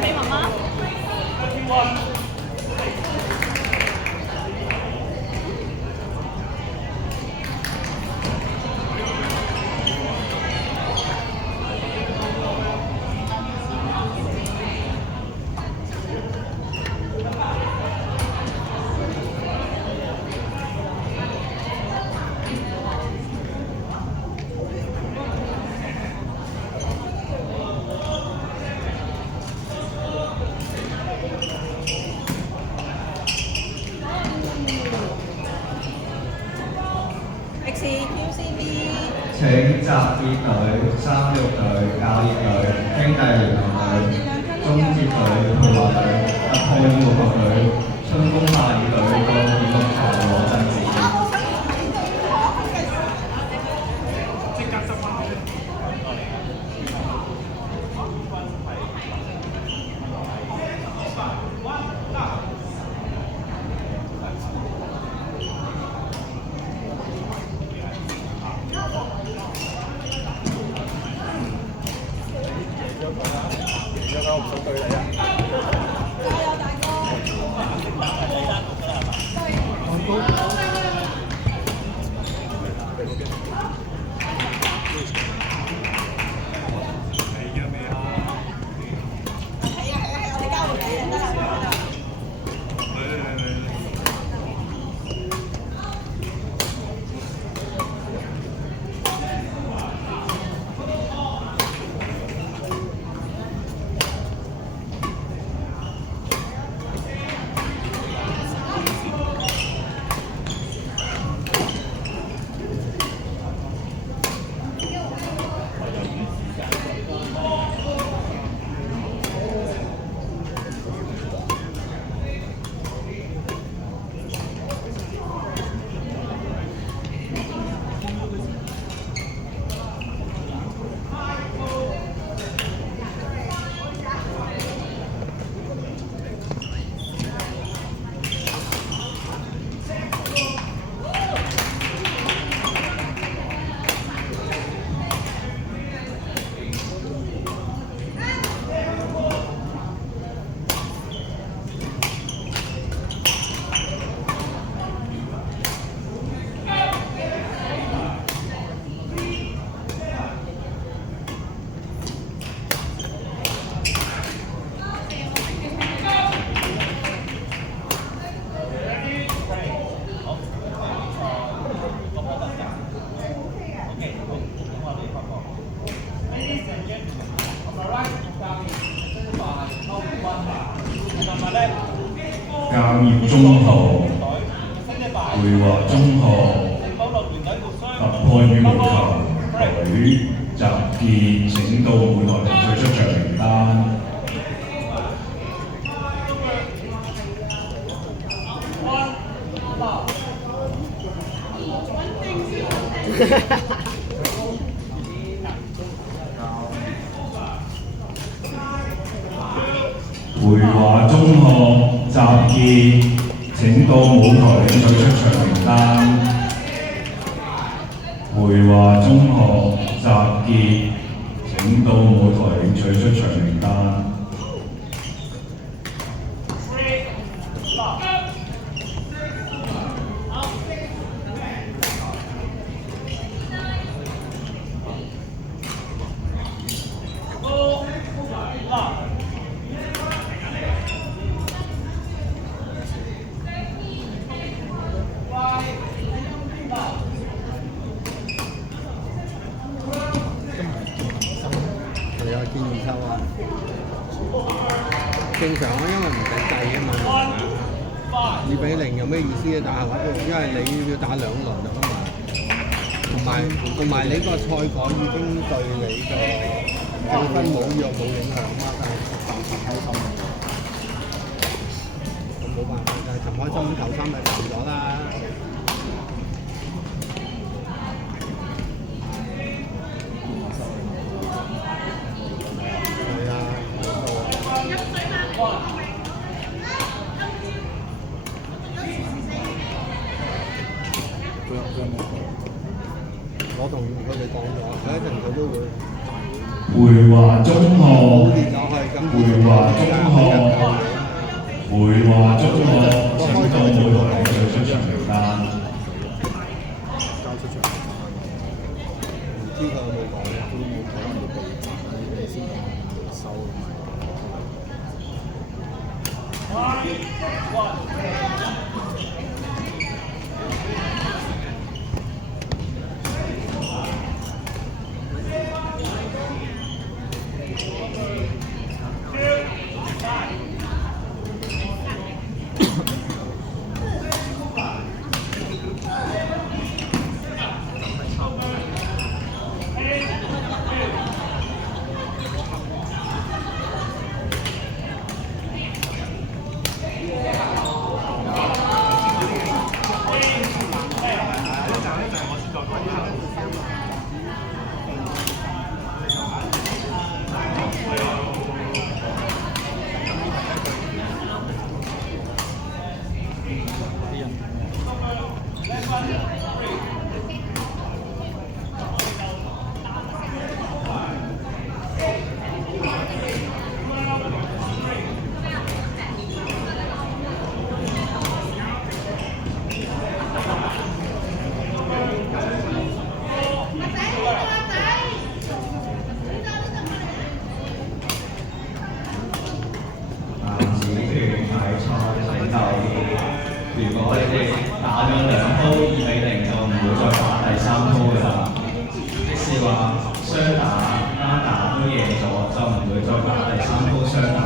俾媽媽。請集結隊、生肉隊、教練隊、兄弟聯盟隊、終結隊、配合隊、突破羽毛球隊、春風化雨隊個羽毛球攞陣子。我唔想對你啊！加油，大哥！教業中學、匯華中學突破羽毛球隊集結，請到舞台同取出場名單。匯華中學集結，請到舞台領取出場名單。匯華中學集結，請到舞台領取出場名單。係啊，建議收啊，正常啊，因為唔使計啊嘛。2-0有咩意思啊？打因為你要打2輪啊嘛，同埋你個賽果已經對你個積分冇影響啊嘛，開心。咁冇辦法㗎，尋開心頭3日贏咗啦。我同佢哋講咗，佢一陣佢都會。匯華中學，連落去咁。匯華中學，匯華中學，請到舞台領取出場名單。交出場。唔知佢有冇講咧？都冇可能要被先收。如果你哋打咗2鋪2-0，就唔會再打第3鋪㗎啦。即是話雙打、單打都贏咗，就唔會再打第3鋪雙打。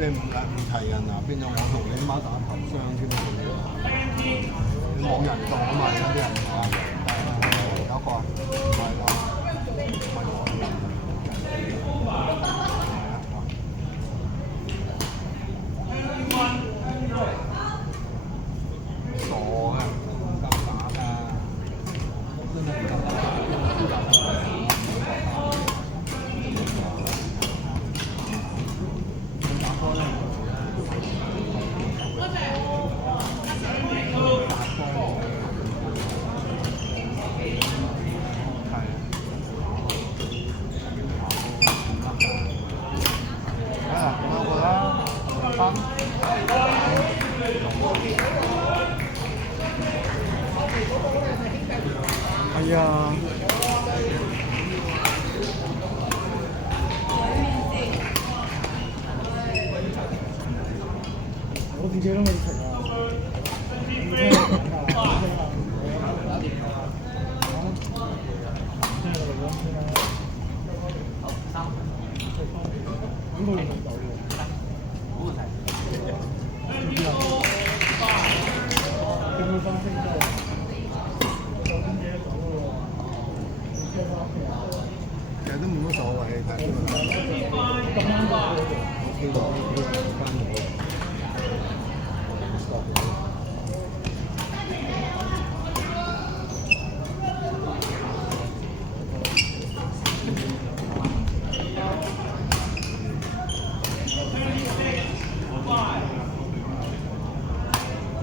哋唔齊人啊，變咗我同你媽打頭雙添啊！你冇人做啊嘛，有啲人話有個唔係㗎，唔係我嘅。傻嘅，唔夠打㗎，真係唔夠打。係啊，我自己都未食啊。其實都冇乜所謂，但係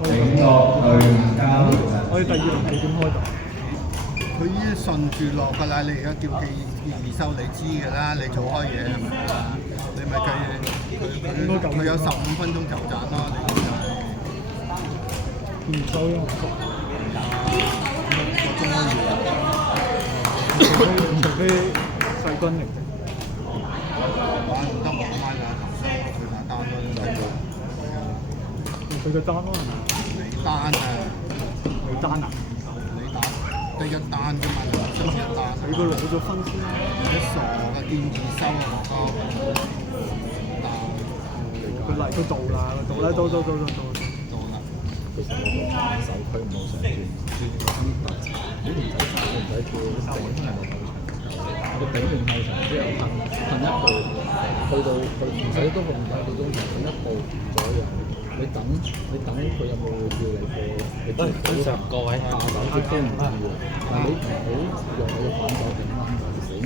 永樂對交流陣。我哋第二輪係點開㗎？佢依啲順住落㗎啦，你而家叫佢二收你知㗎啦，你做開嘢係咪？你咪計佢有15分鐘就賺啦，你唔收咯，除非細軍嚟啫。玩唔得玩翻啦，頭先佢打單咯，佢嘅單咯係咪？你單啊！你單啊？你打得一單啫嘛，先至一單。你個攞咗分先啦。你傻㗎，見二收啊，佢嚟佢到啦，到啦，到啦。其實我手區唔好上轉咁大，你唔使打，你唔使跳，你手真係冇咁長。你頂完後場之後噴一步，去到佢唔使都用2個鐘頭，噴一步左右。你等佢有冇叫你過？你都係上個位下手接都唔得喎。但係你唔好用你嘅反手頂啦，死硬。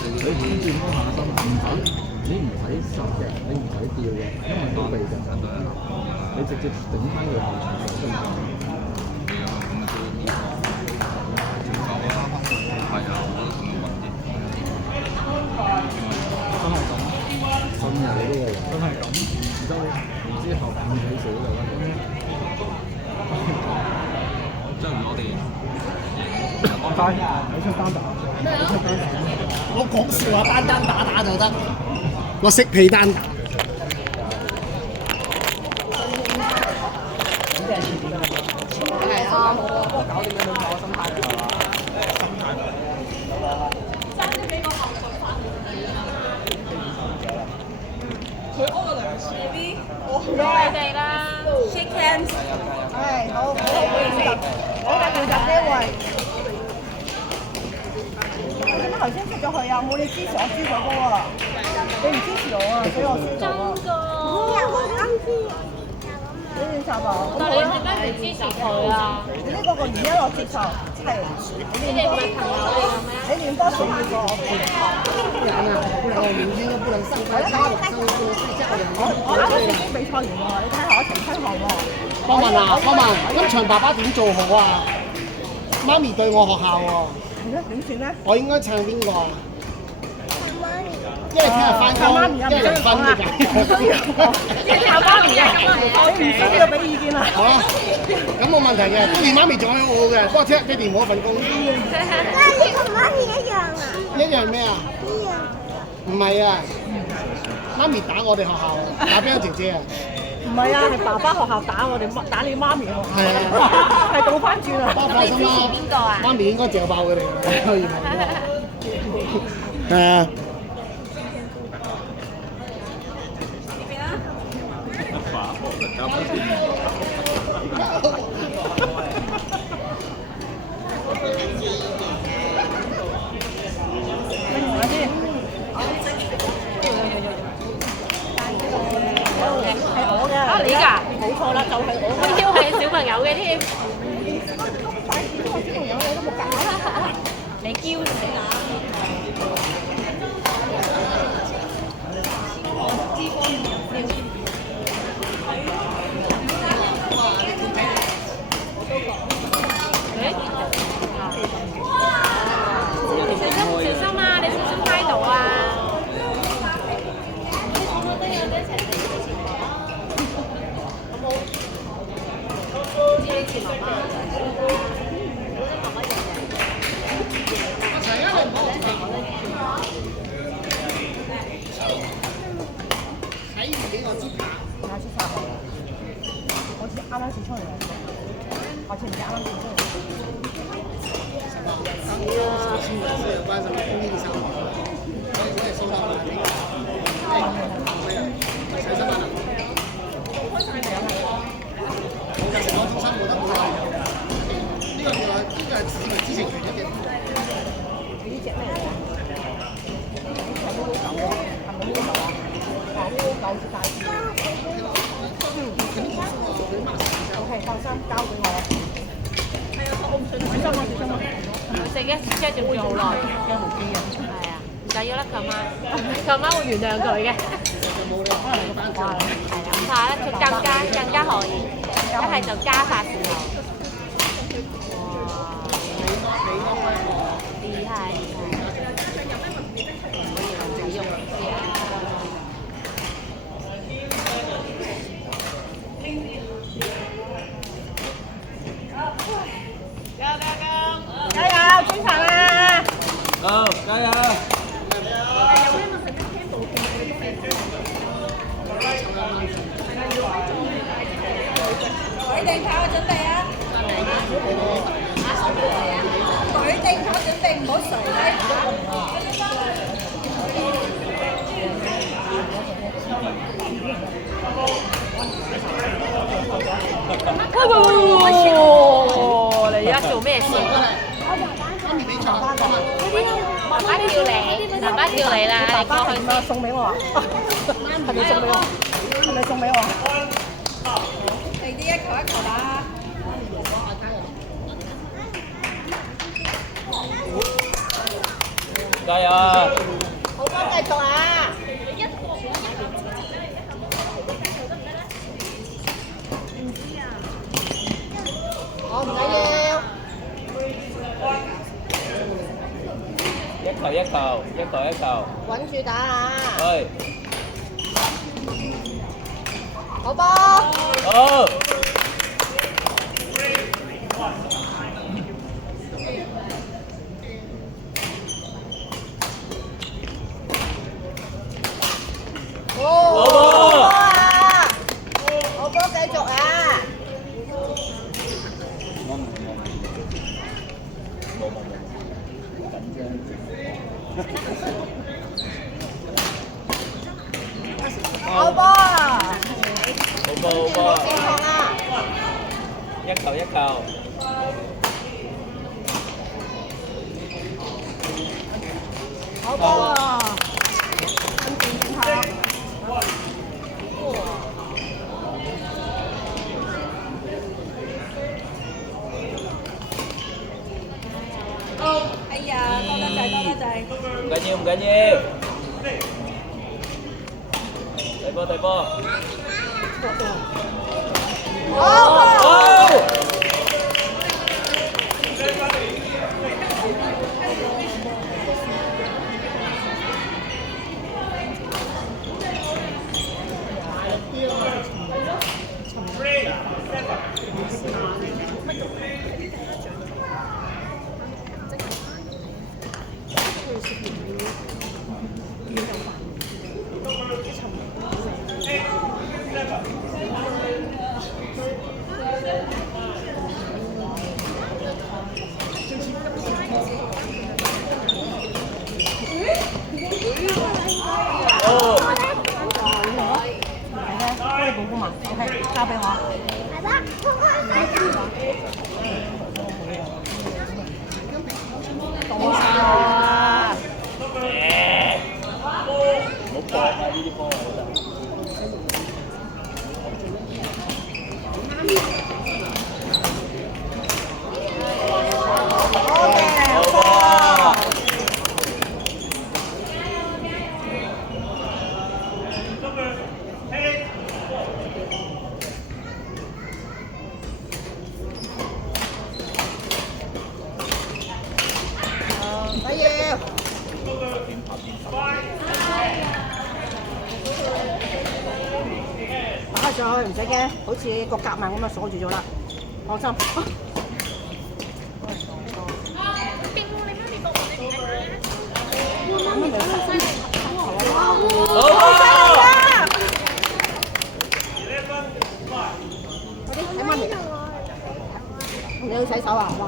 你轉嗰下心你唔使實嘅，你唔使吊嘅，因為冇避嘅。你直接頂翻佢後場就得啦。真係你嗰個真係咁，然之後5幾數就得。即係我哋單你出單打，你出單打。我講笑話，單打就得。我識皮單。係啊，我搞掂你我心態。佢屙咗2次啲，我唔該你哋啦 ，shake hands。係，好，唔好意思，我繼續集呢位。你點解頭先出咗去啊？冇你支持我輸咗嘅喎，你唔支持我啊，所以我輸咗啊。我啱先。你練習啊？但你點解唔支持佢啊？呢個原因我接受，係你哋唔係朋友嚟嘅咩？你練波數要過我接受。我啱啱已經比賽完喎，你睇下我成績好喎。方文，今場爸爸點做好啊？媽咪對我學校喎。係咧，點算咧？我應該撐邊個啊？因為聽日翻工，因為離婚㗎。你靠媽咪啊！你唔需要俾意見啦。好啊，咁冇問題嘅，爹哋媽咪仲喺我嘅，不過聽日爹哋冇一份工。你同媽咪一樣啊？一樣咩啊？唔係啊，媽咪打我哋學校，打邊個姐姐啊？唔係啊，係爸爸學校打我哋打你媽咪學校。係啊，係倒翻轉啊！放心啦，邊個啊？媽咪應該嚼爆佢哋。係啊。嘅添。快啲個小朋友你都冇搞。你嬌死啊！小心啊！你小心拉到啊！睇唔起我支牌。下次發我知啱啱試出嚟啊！下次唔知啱啱試出嚟。小心也是有关什么工地伤亡，所以我也收到了那个，谁上班的？我成個中心冇得冇啦，呢個係市民知情權一嘅。呢隻咩嚟㗎？係咪呢個狗啊？係咪呢個狗啊？哦，呢個狗隻大隻。OK，放心，交俾我。係啊，我唔信。小心啊！小心啊！食一隻仲要好耐，驚冇機啊！係啊，唔緊要啦，琴晚會原諒佢嘅。冇你可能你個班長。係啊，唔怕啦，佢更加可以，一係就加法時候。哇！厲害！加油，精神啊！好，加油！舉定跑準備啊！舉定跑準備，唔好垂低哦，你而家做咩事？媽媽叫你，媽媽叫你啦，你過去先。送俾我啊！係咪送俾我？係咪送俾我？地啲一球一球啦！加油啊！好多繼續啊！我唔緊要。一球，穩住打啊！去，好波！好，好波啊！好波繼續啊！好波啊！好波，正確啊！一球，好波啊！跟住正確。哎呀，多得滯，唔緊要，遞波，好，OK，交俾我。係啦，到啊！好搏啊！呢啲波我覺得。上去，唔使驚，好似個夾萬咁啊鎖住咗啦，放心。喺媽咪，你去洗手啊？哇！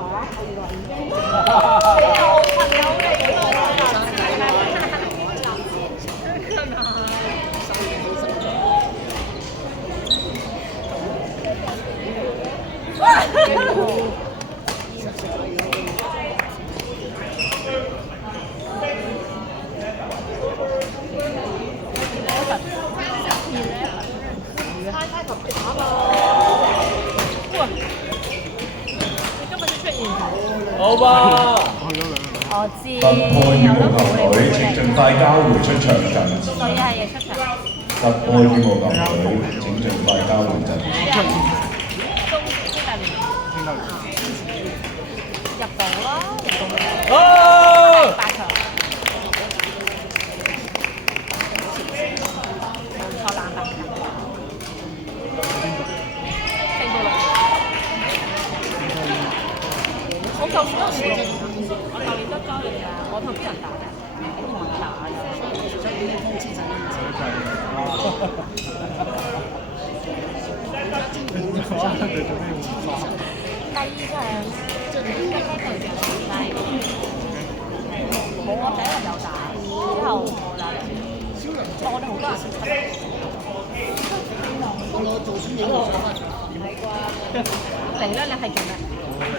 好吧。我知。突破羽毛球隊，請盡快交回出場陣。所以係出場。突破羽毛球隊，請盡快交回陣。入到啦，哦！八強。冇錯，冷白。升到6。我舊年都係我舊年都交你啊！我同啲人打嘅，我同人打嘅。第二場冇我第一日有打，之後冇啦。我哋好多人嚟啦！你係做咩？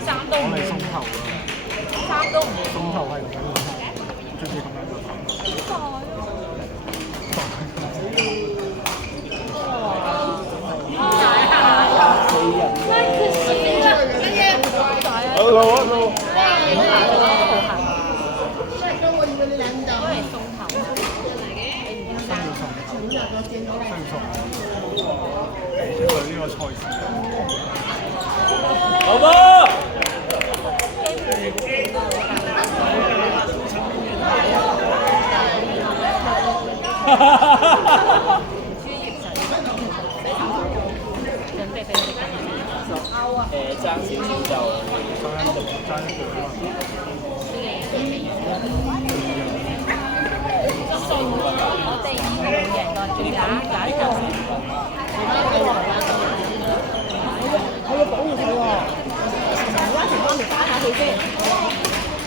衫都唔換，衫都唔換。送頭係咁樣，最咁樣。好吧。爭少少就我哋已經冇贏過，仲打一場。我要保護佢喎，而家同媽咪打下氣先。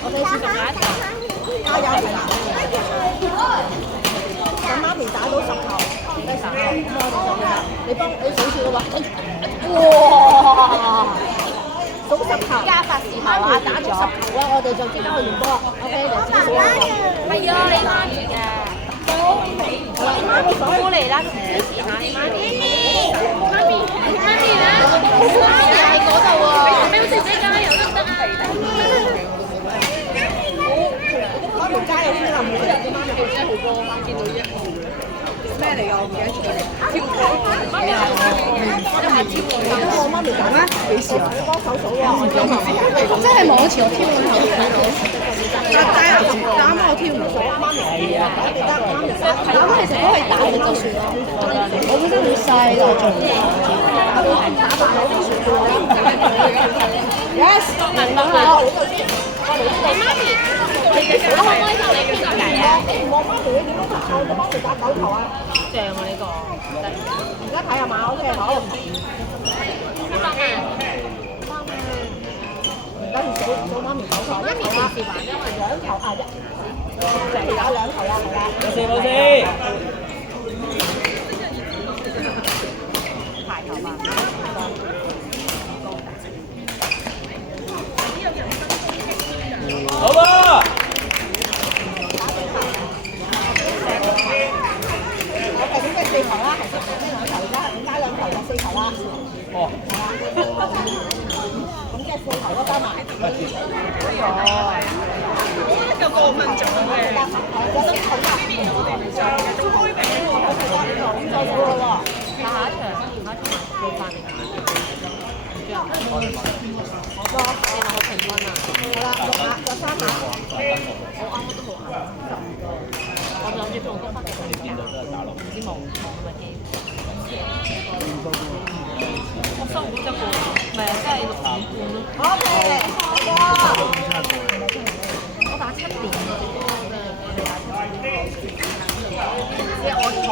我哋試仲打一場，加油！等媽咪打到10球，第10球咁我哋就要啦。你數住嘅話，哇！數10球，加法時候啊，打足10球啊，我哋就即刻去練波。OK， 就自己數啦。係啊，你媽咪嘅。你媽咪過嚟啦，支持下你媽咪。媽咪咧？媽咪喺嗰度喎。俾小姐姐加油得唔得啊？媽咪加油先啦！唔好人哋媽咪佢真係好波，見到咩嚟㗎？我唔記得咗。跳舞。媽咪係我哋係跳舞。我媽咪講啦，幾時啊？幫手數喎。即係網前我跳舞頭睇到。啱啱我跳唔到，媽咪係啊，打得媽咪打。咁其實都係打嘅就算咯。我本身好細就做唔到。打白我都算啦。Yes， 明白啦。你媽咪，你可唔可以教你邊個計啊？你唔望媽咪你點樣打？我幫你打9球啊！正啊呢個。而家睇下嘛 ，OK 好。跟住數媽咪9球，媽咪2球啊，就打2球啦，係啦。冇事。排球吧。好吧。我哋點解4球啦？係咩2球而家？點解2球就4球啦？哦。咁即係4球都加埋。有過分咗嘅。下一場做飯定係唔知啊？我哋好平均啊！好啦，6碼就3碼。我啱啱都冇啱。我諗住放工翻嚟瞓覺，唔知冇咪機。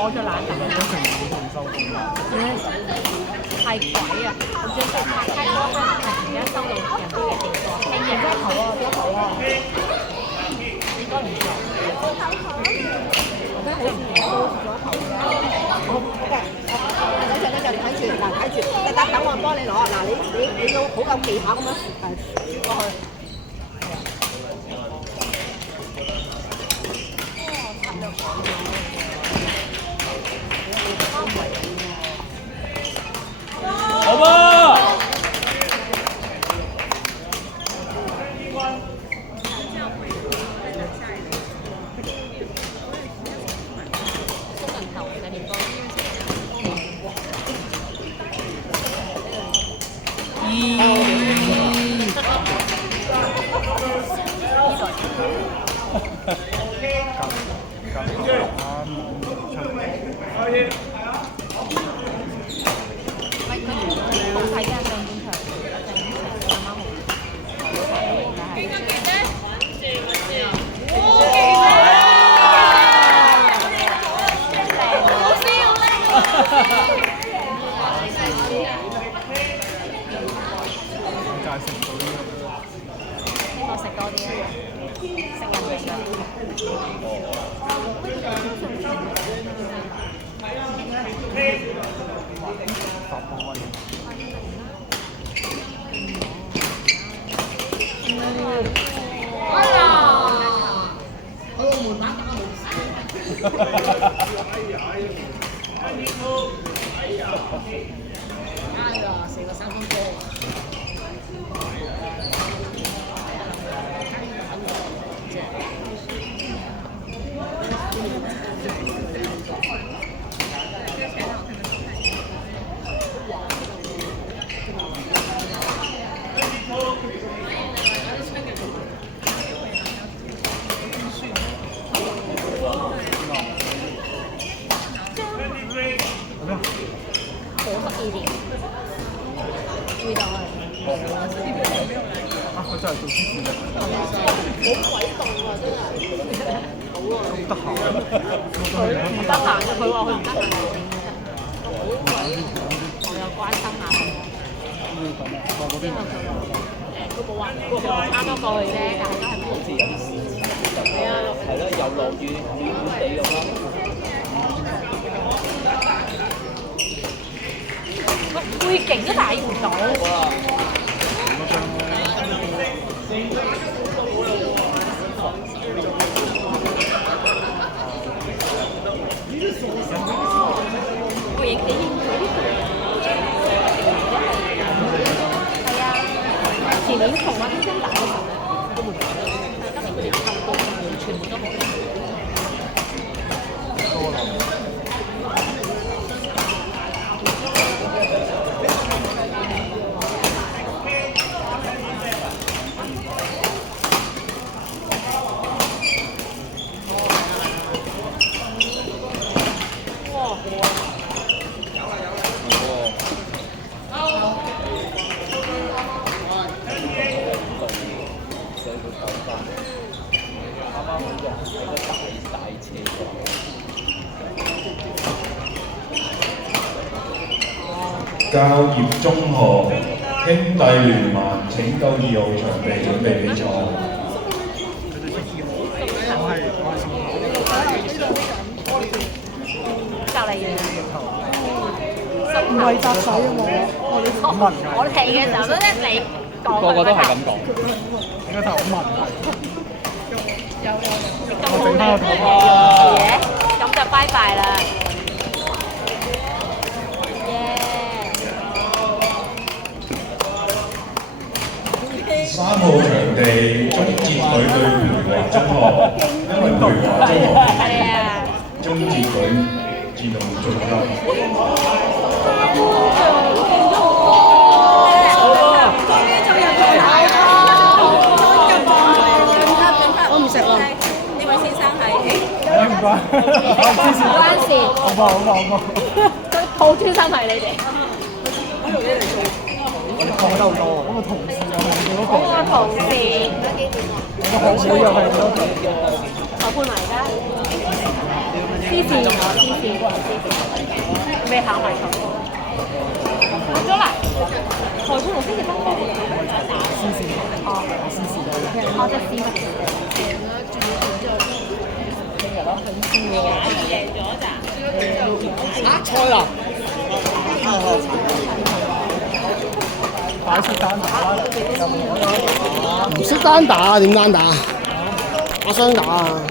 咗冷淡。係鬼啊！我最近拍卡嗰刻係而家收到人哋嘅電話，聽完之後啊，幾好啊！應該唔錯。我覺得好似都做咗一頭嘅。好嘅，等陣睇住，嗱睇住，等我幫你攞。嗱你要好有技巧咁樣過去。好噃！背景都睇唔到。背影幾靚係啊，前年同阿天星打嘅時候，都冇打。今年佢哋透過全部都冇。教業中學兄弟聯盟拯救2號場地準備比賽。就嚟完，唔係集水啊嘛！我嚟嘅時候都一你講，個個都係咁講。應該頭好問有咁好嘅，咁就拜拜啦。3號場地中捷隊對培華中學，因為培華中學中捷隊自動晉級。我唔食喎。呢位先生係唔關事。好專心係你哋。我同你嚟做。我哋放得好多，嗰個同事又係嗰個。嗰個同事。我個學妹又係嗰個。後輩嚟㗎。黐線啊！黐線，咩考埋頭？冇咗啦！台中6星期北方黐線，哦，黐線我就試乜啊，菜啦！擺出單打啦，唔識單打點單打？我想打啊！